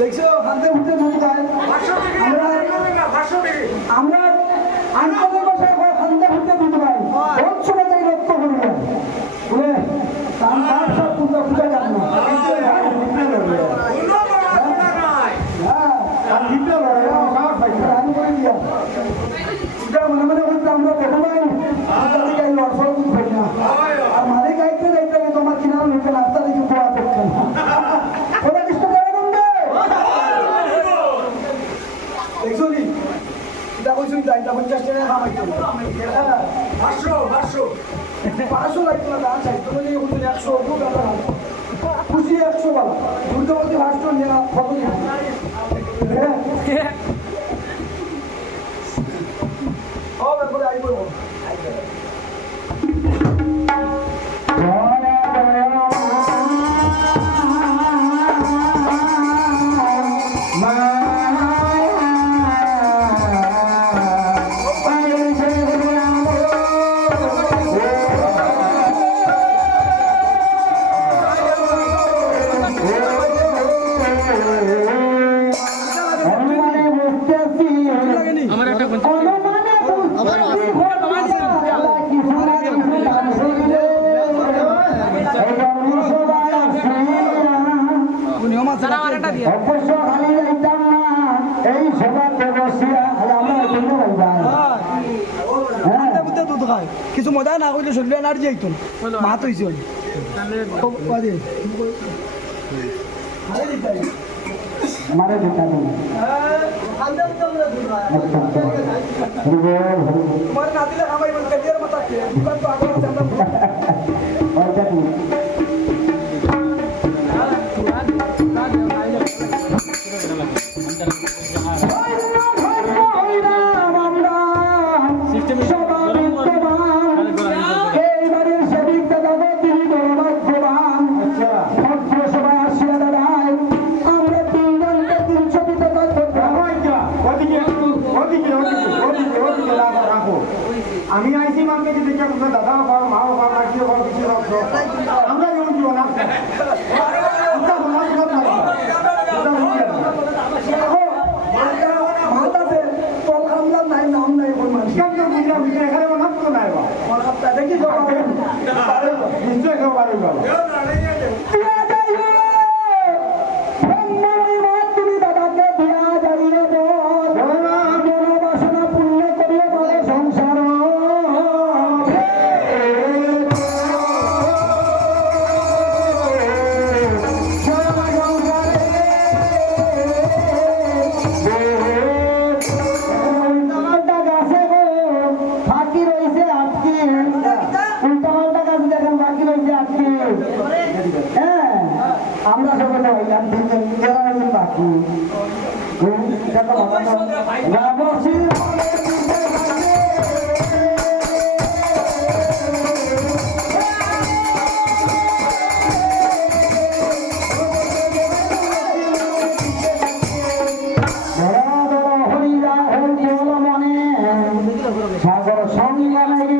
দেখছো হাতে উঠে মন যায় আমরা আনন্দের ভাষায় হাতে উঠে দিতে পারি কোন সময় তাই লক্ষ্য করি না বলে তার সব পূজা পূজা যাবে না মনে মনে বলতে আমরা দেখো নাই আর মালিক আইতে যাইতে তোমার কিনার নিতে রাস্তা দিকে পড়া দেখছেন ওরা কিছু করে বলবে দেখছো নি এটা কইছো যাই তা 50 টাকা কামাইতে 500 লাগতো না দাম চাই তুমি যদি 100 খুব টাকা খুশি 100 বালা দুর্গাবতী ভাস্কর নিয়ে কত নিয়ে ও ব্যাপারে আইবো কিছু মজা না করলে শরীরে এনার্জি আইতো মাত হয়েছে মারে দেখা দিন আমি আইসি মানকে যে দেখে আপনার দাদা বাবা মা বাবা মাসিও বাবা কিছু আমরা যেমন কি বানাব এখানে বানাব তো নাই নিশ্চয় কেউ পারবে বাবা আমরা সবাই হইলাম যারা হইলেন বাকি সাগর সঙ্গে